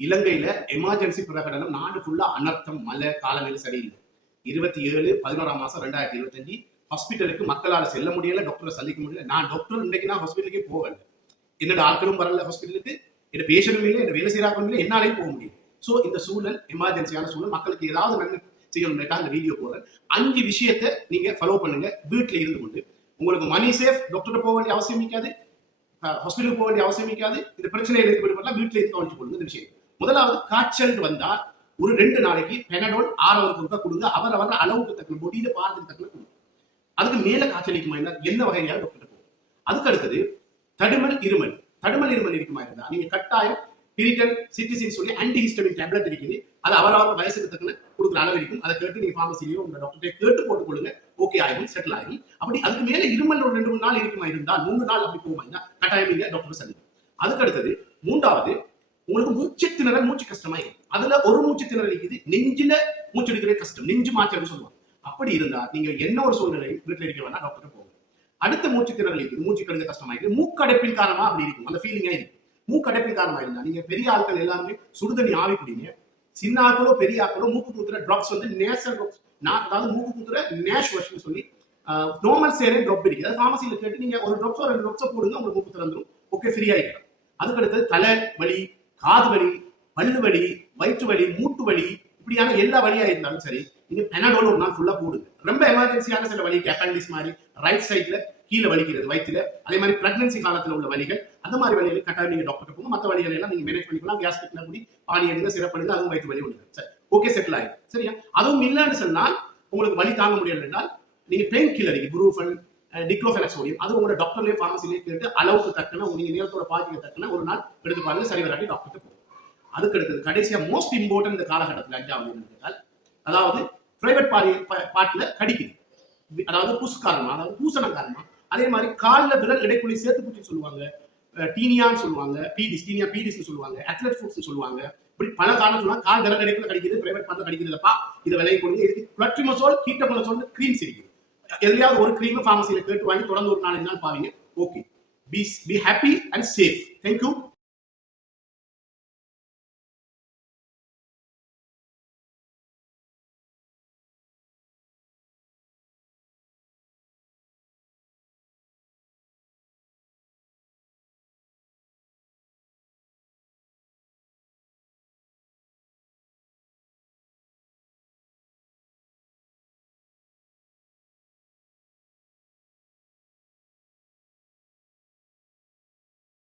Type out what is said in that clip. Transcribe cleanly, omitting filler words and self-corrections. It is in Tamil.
இலங்கையில எமர்ஜென்சி பிரகடனம் நாடு ஃபுல்லா அனர்த்தம், மழை, காலநிலை சரியில்லை. 27/11/2025 ஹாஸ்பிட்டலுக்கு மக்களால் செல்ல முடியல, டாக்டரை சந்திக்க முடியல. நான் டாக்டர் இன்னைக்கு நான் ஹாஸ்பிட்டலுக்கே போகல, என்னோட ஆட்களும் வரல ஹாஸ்பிட்டலுக்கு, என்ன பேஷனும் இல்லை, என்ன வேலை செய்யறாங்களும் இல்லை, என்னாலையும் போக முடியும். ஸோ இந்த சூழல் எமர்ஜென்சியான சூழல், மக்களுக்கு ஏதாவது நன்மை செய்யணும்னா இந்த வீடியோ போறேன். 5 விஷயத்தை நீங்க ஃபாலோ பண்ணுங்க வீட்டில் இருந்து கொண்டு. உங்களுக்கு மணி சேஃப், டாக்டர் போக வேண்டிய அவசியம் இருக்காது, ஹாஸ்பிட்டலுக்கு போக வேண்டிய அவசியம் இருக்காது. இந்த பிரச்சனையை விடுபடலாம், வீட்டில் இருந்து கவனிச்சு கொள்ளுங்க. இந்த விஷயம் முதலாவது, காய்ச்சல் வந்தா ஒரு 2 நாளைக்கு பெனடோல் 6 கொடுக்க கொடுங்க. அவர் அளவுக்கு தக்கன பொடியில பார்த்துக்கு தக்கன கொடுங்க. அதுக்கு மேல காய்ச்சல் இருக்குமா இருந்தா என்ன வகையான டாக்டர் போகும். அதுக்கு அடுத்தது தடுமல் இருமல். தடுமல் இருமல் இருக்குமா இருந்தா நீங்க கட்டாயம் பிரிட்டன் சிட்டிசின் சொல்லி ஆன்டிஹிஸ்டமின் டேப்லெட் இருக்குது, அது அவரவர் வயசுக்கு தக்கன கொடுக்குற அளவு இருக்கும். அதை கேட்டு நீங்க பார்மசிலையோ உங்க டாக்டரை கேட்டு போட்டுக் கொள்ளுங்க, ஓகே ஆகும், செட்டில் ஆகும். அப்படி அதுக்கு மேல இருமல் ஒரு 2-3 நாள் இருக்குமா இருந்தால், 3 நாள் அப்படி போகுமா இருந்தா கட்டாயம் நீங்க டாக்டர் சந்திக்கும். அதுக்கு அடுத்தது மூன்றாவது, உங்களுக்கு மூச்சு திணறல், மூச்சு கஷ்டமா இருக்கும். அதுல ஒரு மூச்சு திணறல் இருக்குது, நெஞ்சில மூச்சு எடுக்கிறது கஷ்டம், நெஞ்சு மாச்சல் சொல்லுவாங்க. அப்படி இருந்தா நீங்க என்ன ஒரு சூழ்நிலை வீட்டில் இருக்க வேணா டாக்டர் போகும். அடுத்த மூச்சு திணறல் இருக்குது, மூச்சு கடுங்க கஷ்டமா இருக்கு, மூக்கடைப்பின் காரணமா அப்படி இருக்கும், அந்த ஃபீலிங்கா இருக்கு. மூக்கடைப்பின் காரணமா இருந்தா நீங்க பெரிய ஆட்கள் எல்லாருமே சுடுதண்ணி ஆவி குடிங்க. சின்ன ஆட்களோ பெரிய ஆட்களோ மூக்கு குத்துற ட்ராப்ஸ் வந்து நேசல் ட்ராப்ஸ், அதாவது மூக்கு குத்துற நேஷ் வாஷ்னு சொல்லி நார்மல் சேரே ட்ராப் இருக்கு. அதாவது ஃபார்மசியில கேட்டு நீங்க ஒரு ட்ராப்ஸோ 2 ட்ராப்ஸோ போடுங்க, உங்களுக்கு மூக்கு திறந்துடும், ஓகே, ஃப்ரீ ஆகிடும். அதுக்கு அடுத்தது தலை வலி, காது வலி, பல்லு வலி, வயிற்று வலி, மூட்டு வலி, இப்படியான எல்லா வழியா இருந்தாலும் சரி நீங்க பெனடோல் ஒரு நாள் ஃபுல்லா போடுங்க. ரொம்ப எமர்ஜென்சியான சில வலிக்கு, அப்பெண்டிக்ஸ் மாதிரி ரைட் சைட்ல கீழே வலிக்கிறது வயிற்றுல, அதே மாதிரி பிரெக்னன்சி காலத்துல உள்ள வலிகள், அந்த மாதிரி வலிகள் கட்டாயம் நீங்க டாக்டர் போங்க. மற்ற வலிகள் எல்லாம் நீங்க மேனேஜ் பண்ணிக்கலாம். கேஸ் கட்டினா கூடி பானி எடுங்க, சிறப்பு எடுங்க, அதுவும் வயிற்று வலி உண்டு, சரி, ஓகே, செட்டில் ஆயிடும். சரியா? அதுவும் இல்லைன்னு சொன்னால் உங்களுக்கு வலி தாங்க முடியல என்றால் நீங்க பெயின் கில்லர் புரூஃபன், டிக்ளோஃபெனக் சோடியம், அது உங்களோட டாக்டர்லயே ஃபார்மசிலேயே கேட்டு அளவுக்கு தக்கன நீங்க நேரத்தோட பாதிக்க தக்கன ஒரு நாள் எடுத்து பாருங்க, சரி வராட்டி டாக்டர் போகும். அதுக்கு அடுத்தது கடைசியா மோஸ்ட் இம்பார்ட்டன்ட் இந்த காலகட்டத்தில் 5வது என்றால், அதாவது பிரைவேட் பார்ட்ல கடிக்குது, அதாவது புஷ் காரணமா, அதாவது பூசணம் காரணமா. அதே மாதிரி காலில் விரல் இடைக்குள்ளி சேர்த்து குட்டி சொல்லுவாங்க, டீனியான்னு சொல்லுவாங்க, டீனியா பீடிஸ் சொல்லுவாங்க, அத்லெட் ஃபுட்ஸ் சொல்லுவாங்க. இப்படி பல காரணம் சொல்லுவாங்க. கால் விரல் இடைக்குள்ள கடிக்குது, பிரைவேட் பார்ட்ல கடிக்குதுப்பா, இதை விலையை கொடுங்க. இதுக்கு குளட்ரிமசோல், கீட்டோகோனசோல் கிரீம்ஸ் இருக்குது. எதையாவது ஒரு கிரீம் ஃபார்மசியில கேட்டு வாங்கி தொடர்ந்து ஒரு 4-5 நாள் பாருங்க, okay. Be happy and safe. Thank you.